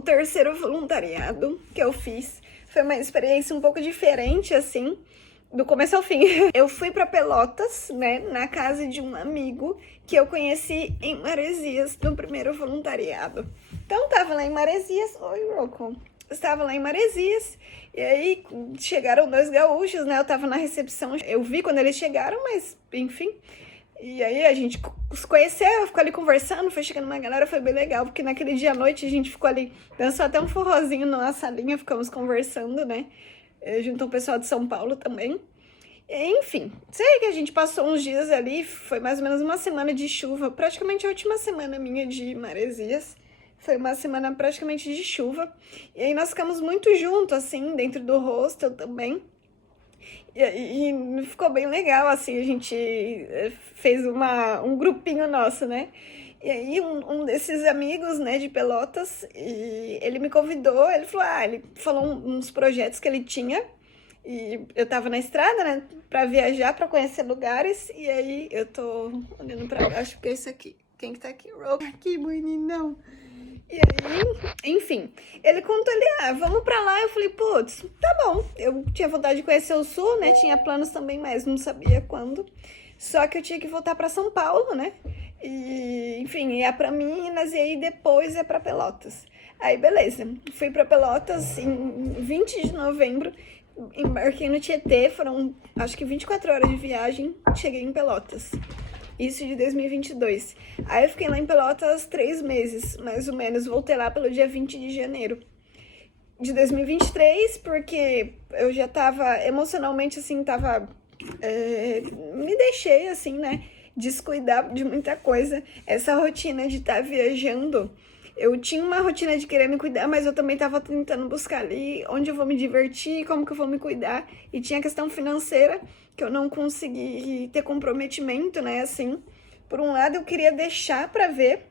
o terceiro voluntariado que eu fiz. Foi uma experiência um pouco diferente, assim, do começo ao fim. Eu fui pra Pelotas, né, na casa de um amigo que eu conheci em Maresias, no primeiro voluntariado. Então, tava lá em Maresias. Oi, Rocco. Estava lá em Maresias, e aí chegaram dois gaúchos, né? Eu tava na recepção, eu vi quando eles chegaram, mas enfim. E aí a gente se conheceu, ficou ali conversando, foi chegando uma galera, foi bem legal, porque naquele dia à noite a gente ficou ali, dançou até um forrozinho na salinha, ficamos conversando, né? Juntou o pessoal de São Paulo também. Enfim, sei que a gente passou uns dias ali, foi mais ou menos uma semana de chuva, praticamente a última semana minha de Maresias. Foi uma semana praticamente de chuva. E aí nós ficamos muito juntos, assim, dentro do hostel também. E ficou bem legal, assim, a gente fez um grupinho nosso, né? E aí um desses amigos, né, de Pelotas, e ele me convidou, ele falou uns projetos que ele tinha. E eu tava na estrada, né, pra viajar, pra conhecer lugares. E aí eu tô olhando pra baixo, porque é isso aqui. Quem que tá aqui? Aqui, meninão. E aí, enfim, ele contou ali, vamos pra lá. Eu falei, putz, tá bom. Eu tinha vontade de conhecer o Sul, né? Tinha planos também, mas não sabia quando. Só que eu tinha que voltar pra São Paulo, né? E, enfim, ia pra Minas e aí depois ia pra Pelotas. Aí, beleza. Fui pra Pelotas em 20 de novembro. Embarquei no Tietê, foram acho que 24 horas de viagem. Cheguei em Pelotas. Isso de 2022. Aí eu fiquei lá em Pelotas 3 meses, mais ou menos. Voltei lá pelo dia 20 de janeiro de 2023, porque eu já tava emocionalmente, assim, me deixei, assim, né? Descuidar de muita coisa. Essa rotina de estar viajando. Eu tinha uma rotina de querer me cuidar, mas eu também tava tentando buscar ali onde eu vou me divertir, como que eu vou me cuidar. E tinha a questão financeira, que eu não consegui ter comprometimento, né, assim. Por um lado, eu queria deixar pra ver,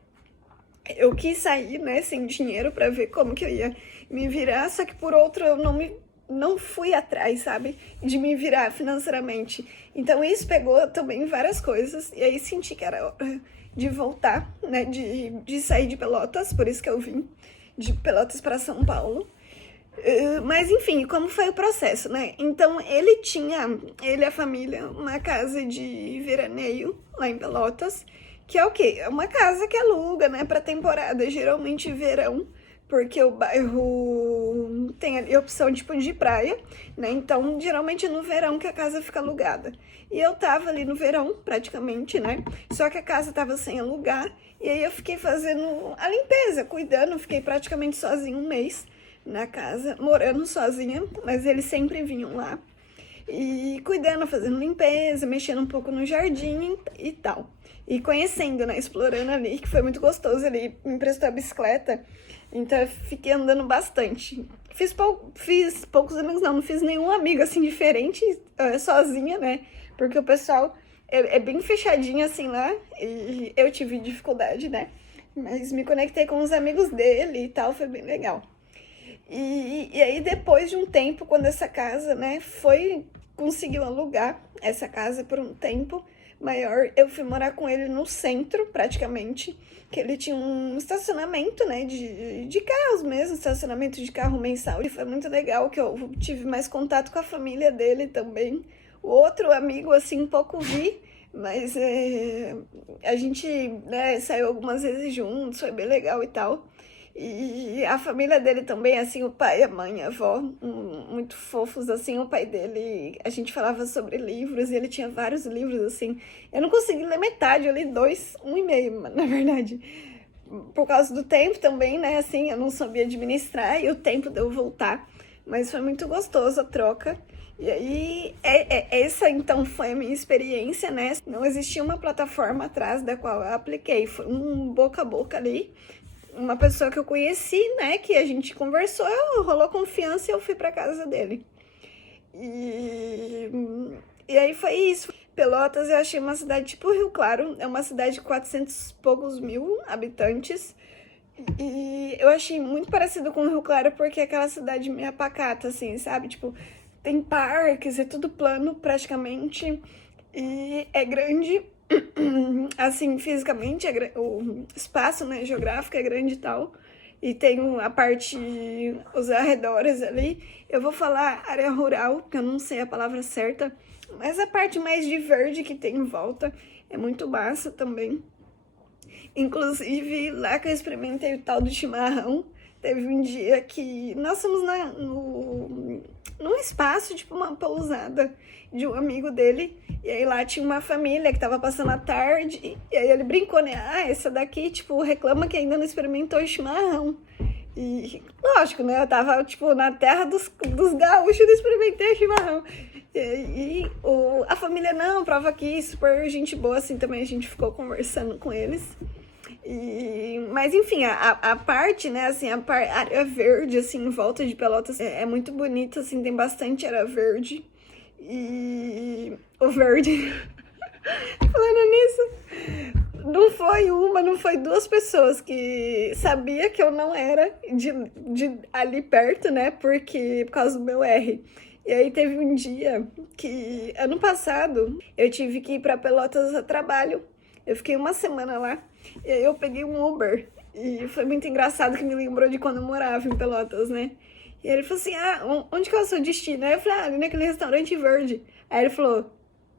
eu quis sair, né, sem dinheiro pra ver como que eu ia me virar, só que por outro, eu não fui atrás, sabe, de me virar financeiramente. Então isso pegou também várias coisas, e aí senti que era hora de voltar, né, de sair de Pelotas, por isso que eu vim de Pelotas para São Paulo. Mas enfim, como foi o processo, né? Então ele e a família, uma casa de veraneio lá em Pelotas, que é o quê? É uma casa que aluga, né, para temporada, geralmente verão, porque o bairro tem ali opção tipo de praia, né? Então, geralmente no verão que a casa fica alugada. E eu tava ali no verão, praticamente, né? Só que a casa tava sem alugar, e aí eu fiquei fazendo a limpeza, cuidando, fiquei praticamente sozinha um mês na casa, morando sozinha, mas eles sempre vinham lá. E cuidando, fazendo limpeza, mexendo um pouco no jardim e tal. E conhecendo, né? Explorando ali, que foi muito gostoso. Ele me emprestou a bicicleta, então eu fiquei andando bastante. Fiz poucos amigos, não fiz nenhum amigo assim diferente, sozinha, né? Porque o pessoal é bem fechadinho assim lá, e eu tive dificuldade, né? Mas me conectei com os amigos dele e tal, foi bem legal. E aí, depois de um tempo, quando essa casa, né, conseguiu alugar essa casa por um tempo maior, eu fui morar com ele no centro, praticamente, que ele tinha um estacionamento, né, de carros mesmo, estacionamento de carro mensal. E foi muito legal que eu tive mais contato com a família dele também. O outro amigo, assim, pouco vi, mas a gente, né, saiu algumas vezes juntos, foi bem legal e tal. E a família dele também, assim, o pai, a mãe, a avó, muito fofos, assim, o pai dele, a gente falava sobre livros e ele tinha vários livros, assim. Eu não consegui ler metade, eu li um e meio, na verdade. Por causa do tempo também, né, assim, eu não sabia administrar e o tempo de eu voltar. Mas foi muito gostoso a troca. E aí, essa então foi a minha experiência, né? Não existia uma plataforma atrás da qual eu apliquei, foi um boca a boca ali. Uma pessoa que eu conheci, né, que a gente conversou, rolou confiança e eu fui pra casa dele. E aí foi isso. Pelotas eu achei uma cidade tipo Rio Claro, é uma cidade de 400 e poucos mil habitantes. E eu achei muito parecido com Rio Claro porque é aquela cidade meio pacata, assim, sabe? Tipo, tem parques, é tudo plano praticamente. E é grande, assim, fisicamente, o espaço, né, geográfico é grande e tal. e tem a parte, os arredores ali. Eu vou falar área rural, porque eu não sei a palavra certa, mas a parte mais de verde que tem em volta é muito massa também. Inclusive, lá que eu experimentei o tal do chimarrão, teve um dia que nós fomos num espaço, tipo uma pousada de um amigo dele, e aí lá tinha uma família que tava passando a tarde, e aí ele brincou, né? Ah, essa daqui, tipo, reclama que ainda não experimentou chimarrão. E lógico, né? Eu tava, tipo, na terra dos gaúchos e não experimentei chimarrão. A família, não, prova aqui, super gente boa, assim, também a gente ficou conversando com eles. Mas enfim, a parte, né, assim, a área verde, assim, em volta de Pelotas é muito bonita, assim, tem bastante área verde. E o verde, falando nisso, não foi duas pessoas que sabia que eu não era de ali perto, né, por causa do meu R. E aí teve um dia que, ano passado, eu tive que ir pra Pelotas a trabalho. Eu fiquei uma semana lá, e aí eu peguei um Uber, e foi muito engraçado que me lembrou de quando eu morava em Pelotas, né? E aí ele falou assim, onde que é o seu destino? Aí eu falei, ali naquele restaurante verde. Aí ele falou,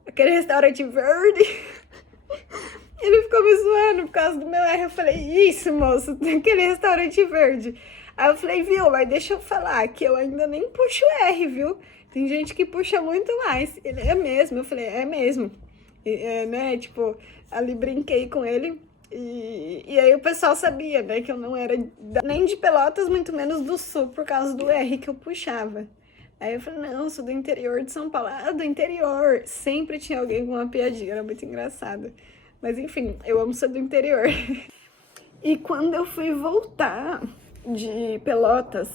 aquele restaurante verde? Ele ficou me zoando por causa do meu R. Eu falei, isso, moço, aquele restaurante verde. Aí eu falei, viu, mas deixa eu falar que eu ainda nem puxo R, viu? Tem gente que puxa muito mais. Ele, é mesmo? Eu falei, é mesmo. Né, tipo, ali brinquei com ele. E aí o pessoal sabia, né, que eu não era nem de Pelotas, muito menos do Sul, por causa do R que eu puxava. Aí eu falei, não, eu sou do interior de São Paulo. Ah, do interior. Sempre tinha alguém com uma piadinha, era muito engraçado. Mas enfim, eu amo ser do interior. E quando eu fui voltar de Pelotas,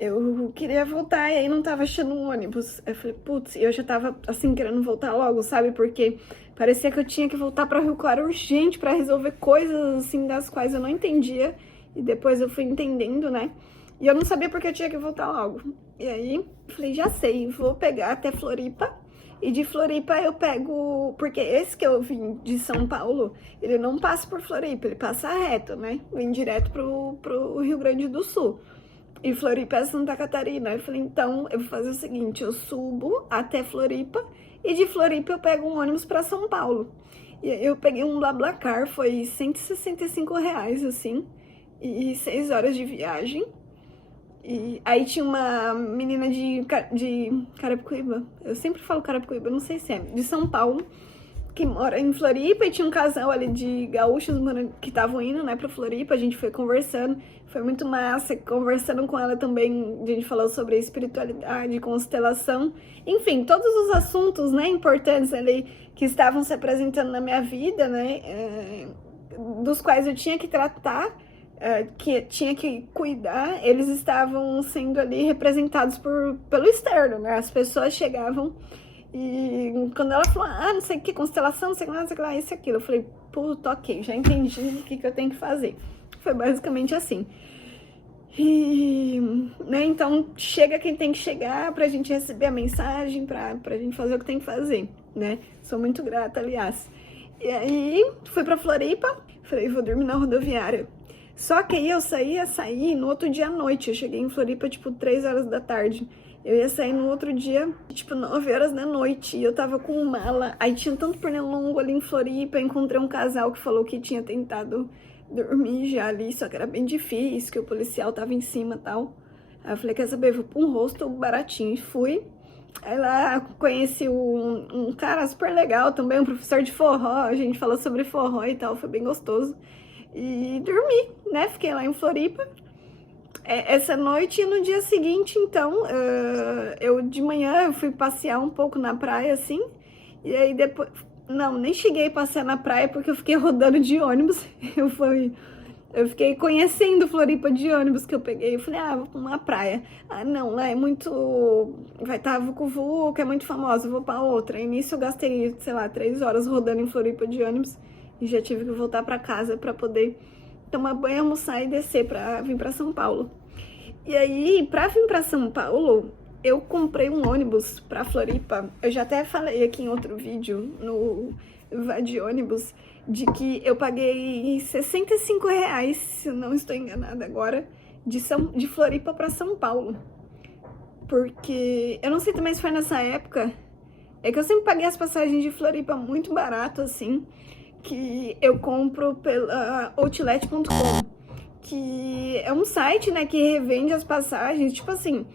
eu queria voltar e aí não tava achando um ônibus. Eu falei, putz, eu já tava assim querendo voltar logo, sabe? Porque parecia que eu tinha que voltar para Rio Claro urgente para resolver coisas assim das quais eu não entendia. E depois eu fui entendendo, né? E eu não sabia porque eu tinha que voltar logo. E aí, falei, já sei, vou pegar até Floripa. E de Floripa eu pego... Porque esse que eu vim de São Paulo, ele não passa por Floripa, ele passa reto, né? Vem direto pro Rio Grande do Sul. E Floripa é Santa Catarina. Eu falei, então, eu vou fazer o seguinte, eu subo até Floripa e de Floripa eu pego um ônibus para São Paulo. E eu peguei um BlaBlaCar, foi R$ 165, assim, e 6 horas de viagem. E aí tinha uma menina de Carapicuíba, eu sempre falo Carapicuíba, não sei se é, de São Paulo, que mora em Floripa, e tinha um casal ali de gaúchos que estavam indo, né, pra Floripa, a gente foi conversando, foi muito massa, conversando com ela também, a gente falou sobre espiritualidade, constelação, enfim, todos os assuntos, né, importantes ali, que estavam se apresentando na minha vida, né, dos quais eu tinha que tratar, que tinha que cuidar, eles estavam sendo ali representados pelo externo, né, as pessoas chegavam. E quando ela falou, não sei o que, constelação, não sei o que lá, não sei o que lá, isso e aquilo. Eu falei, puta, ok, já entendi o que eu tenho que fazer. Foi basicamente assim. E, né, então, chega quem tem que chegar pra gente receber a mensagem, pra gente fazer o que tem que fazer, né? Sou muito grata, aliás. E aí, fui pra Floripa, falei, vou dormir na rodoviária. Só que aí eu ia sair no outro dia à noite. Eu cheguei em Floripa, tipo, 3 horas da tarde. Eu ia sair no outro dia, tipo, 9 horas da noite, e eu tava com mala. Aí tinha tanto pernilongo ali em Floripa, eu encontrei um casal que falou que tinha tentado dormir já ali, só que era bem difícil, que o policial tava em cima e tal. Aí eu falei, quer saber, vou pra um hostel baratinho, e fui. Aí lá conheci um cara super legal também, um professor de forró, a gente falou sobre forró e tal, foi bem gostoso. E dormi, né, fiquei lá em Floripa. Essa noite e no dia seguinte, então, eu de manhã eu fui passear um pouco na praia, assim, e aí depois... Não, nem cheguei a passear na praia porque eu fiquei rodando de ônibus, eu fiquei conhecendo Floripa de ônibus que eu peguei, eu falei, vou pra uma praia. Não, lá é muito... vai estar Vucu, que é muito famosa, vou pra outra. E nisso eu gastei, sei lá, 3 horas rodando em Floripa de ônibus e já tive que voltar pra casa pra poder tomar banho, almoçar e descer pra vir pra São Paulo. E aí, pra vir pra São Paulo, eu comprei um ônibus pra Floripa. Eu já até falei aqui em outro vídeo, no Vá de Ônibus, de que eu paguei R$ 65, se eu não estou enganada agora, de Floripa para São Paulo. Porque eu não sei também se foi nessa época, é que eu sempre paguei as passagens de Floripa muito barato, assim, que eu compro pela Outlet.com, que é um site, né, que revende as passagens, tipo assim,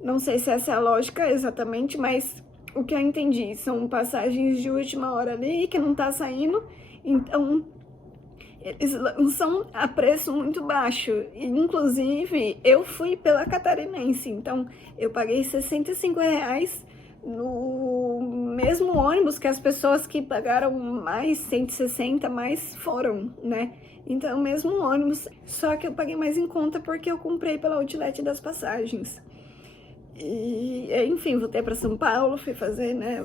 não sei se essa é a lógica exatamente, mas o que eu entendi são passagens de última hora ali, que não tá saindo, então eles lançam a preço muito baixo. E, inclusive, eu fui pela Catarinense, então eu paguei R$ 65 no mesmo ônibus que as pessoas que pagaram mais 160 mais foram, né? Então, o mesmo ônibus, só que eu paguei mais em conta porque eu comprei pela Outlet das passagens. E, enfim, voltei para São Paulo, fui fazer, né,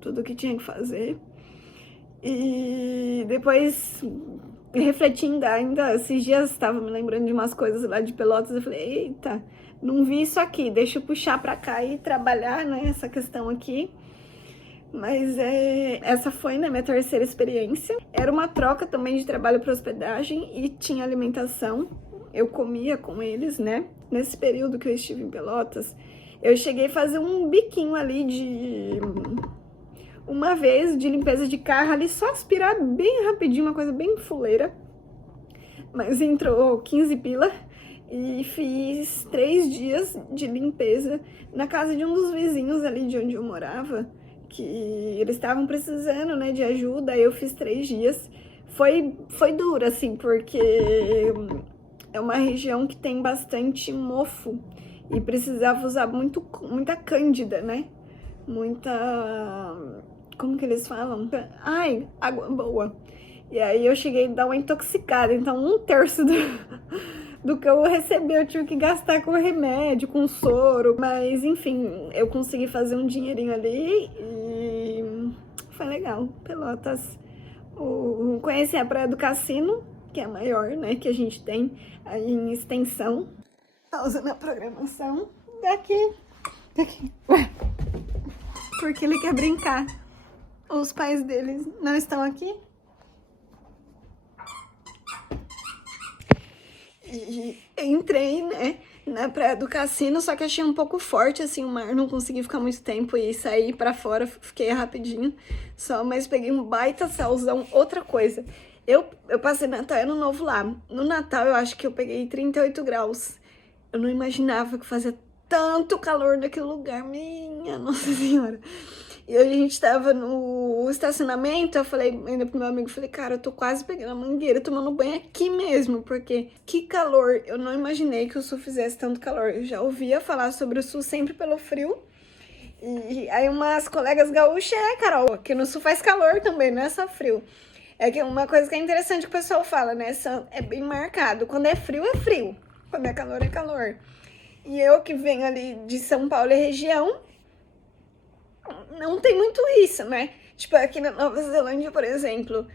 tudo o que tinha que fazer. E depois, refletindo ainda, esses dias estava me lembrando de umas coisas lá de Pelotas, eu falei, eita, não vi isso aqui, deixa eu puxar para cá e trabalhar, né, essa questão aqui. Mas essa foi, né, minha terceira experiência. Era uma troca também de trabalho para hospedagem e tinha alimentação. Eu comia com eles, né? Nesse período que eu estive em Pelotas, eu cheguei a fazer um biquinho ali de... uma vez de limpeza de carro ali, só aspirar bem rapidinho, uma coisa bem fuleira. Mas entrou 15 pila e fiz 3 dias de limpeza na casa de um dos vizinhos ali de onde eu morava, que eles estavam precisando, né, de ajuda. Aí eu fiz 3 dias. Foi duro, assim, porque é uma região que tem bastante mofo e precisava usar muita cândida, né? Muita... como que eles falam? Ai, água boa. E aí eu cheguei a dar uma intoxicada, então 1/3 do que eu recebi eu tive que gastar com remédio, com soro. Mas enfim, eu consegui fazer um dinheirinho ali e foi legal. Pelotas, conheci a Praia do Cassino, que é a maior, né, que a gente tem aí em extensão. Pausa na programação. Daqui. Ué, porque ele quer brincar. Os pais deles não estão aqui. E entrei, né, na Praia do Cassino, só que achei um pouco forte, assim, o mar, não consegui ficar muito tempo e saí pra fora, fiquei rapidinho, só, mas peguei um baita solzão. Outra coisa, eu passei Natal e Ano Novo lá. No Natal eu acho que eu peguei 38 graus. Eu não imaginava que fazia tanto calor naquele lugar, minha Nossa Senhora. E a gente tava no estacionamento, eu falei ainda pro meu amigo, falei, cara, eu tô quase pegando a mangueira, tomando banho aqui mesmo, porque que calor, eu não imaginei que o sul fizesse tanto calor. Eu já ouvia falar sobre o sul sempre pelo frio, e aí umas colegas gaúchas, Carol, que no sul faz calor também, não é só frio. É que uma coisa que é interessante que o pessoal fala, né, é bem marcado, quando é frio, quando é calor, é calor. E eu que venho ali de São Paulo e região, não tem muito isso, né? Tipo, aqui na Nova Zelândia, por exemplo,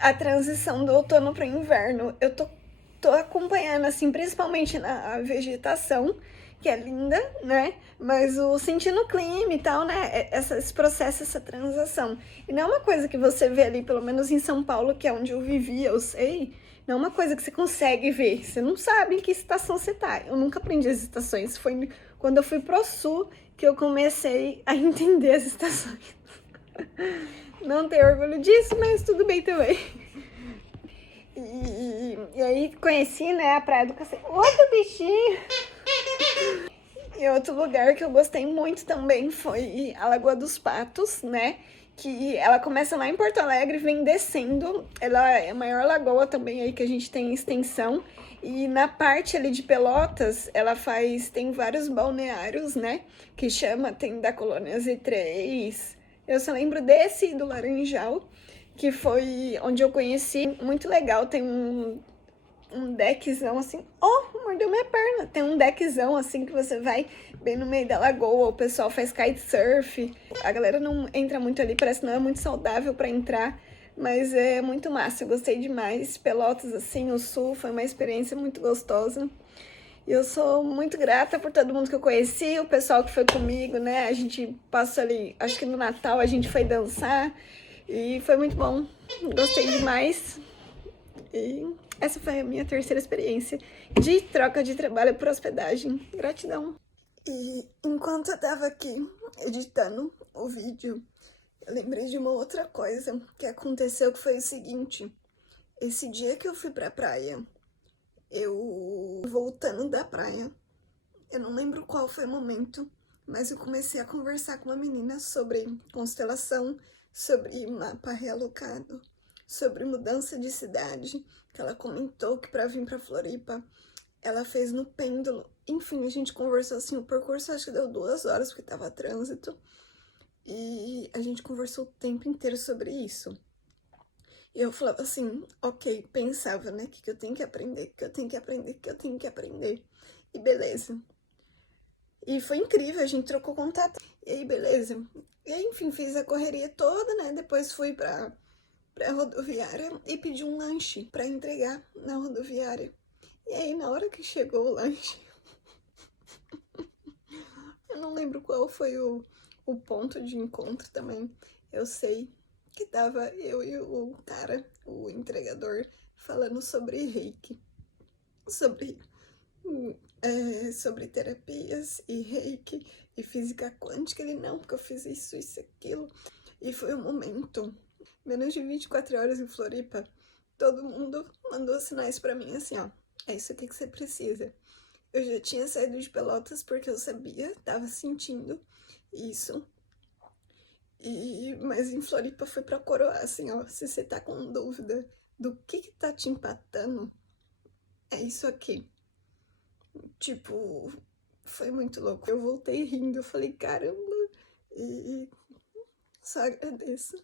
a transição do outono para o inverno, eu tô acompanhando, assim, principalmente na vegetação, que é linda, né? Mas sentindo o clima e tal, né? Esse processo, essa transição. E não é uma coisa que você vê ali, pelo menos em São Paulo, que é onde eu vivia, eu sei. Não é uma coisa que você consegue ver. Você não sabe em que estação você tá. Eu nunca aprendi as estações. Foi quando eu fui pro sul que eu comecei a entender as estações. Não tenho orgulho disso, mas tudo bem também. E aí conheci, né, a Praia do Cassino. Outro bichinho! E outro lugar que eu gostei muito também foi a Lagoa dos Patos, né? Que ela começa lá em Porto Alegre, vem descendo. Ela é a maior lagoa também aí que a gente tem em extensão. E na parte ali de Pelotas, tem vários balneários, né? Que tem da Colônia Z3. Eu só lembro desse e do Laranjal, que foi onde eu conheci. Muito legal, tem um deckzão assim. Oh, mordeu minha perna. Tem um deckzão assim que você vai bem no meio da lagoa. O pessoal faz kitesurf. A galera não entra muito ali, parece que não é muito saudável pra entrar. Mas é muito massa, eu gostei demais. Pelotas, assim, o sul, foi uma experiência muito gostosa. E eu sou muito grata por todo mundo que eu conheci, o pessoal que foi comigo, né? A gente passou ali, acho que no Natal a gente foi dançar e foi muito bom. Gostei demais. E essa foi a minha terceira experiência de troca de trabalho por hospedagem. Gratidão. E enquanto eu tava aqui editando o vídeo, eu lembrei de uma outra coisa que aconteceu, que foi o seguinte. Esse dia que eu fui pra praia, eu voltando da praia, eu não lembro qual foi o momento, mas eu comecei a conversar com uma menina sobre constelação, sobre mapa realocado, sobre mudança de cidade, que ela comentou que para vir para Floripa, ela fez no pêndulo. Enfim, a gente conversou assim, o percurso acho que deu 2 horas, porque tava trânsito, e a gente conversou o tempo inteiro sobre isso. E eu falava assim, ok, pensava, né, que eu tenho que aprender, que eu tenho que aprender, que eu tenho que aprender. E beleza. E foi incrível, a gente trocou contato. E aí, beleza. E aí, enfim, fiz a correria toda, né? Depois fui pra rodoviária e pedi um lanche pra entregar na rodoviária. E aí, na hora que chegou o lanche, eu não lembro qual foi o ponto de encontro também. Eu sei que tava eu e o cara, o entregador, falando sobre reiki. Sobre sobre terapias e reiki e física quântica. Ele, não, porque eu fiz isso, aquilo. E foi um momento, menos de 24 horas em Floripa, todo mundo mandou sinais pra mim assim, ó, é isso aqui que você precisa. Eu já tinha saído de Pelotas porque eu sabia, tava sentindo isso. Mas em Floripa foi pra coroar, assim, ó, se você tá com dúvida do que tá te empatando, é isso aqui. Tipo, foi muito louco. Eu voltei rindo, eu falei, caramba, e só agradeço.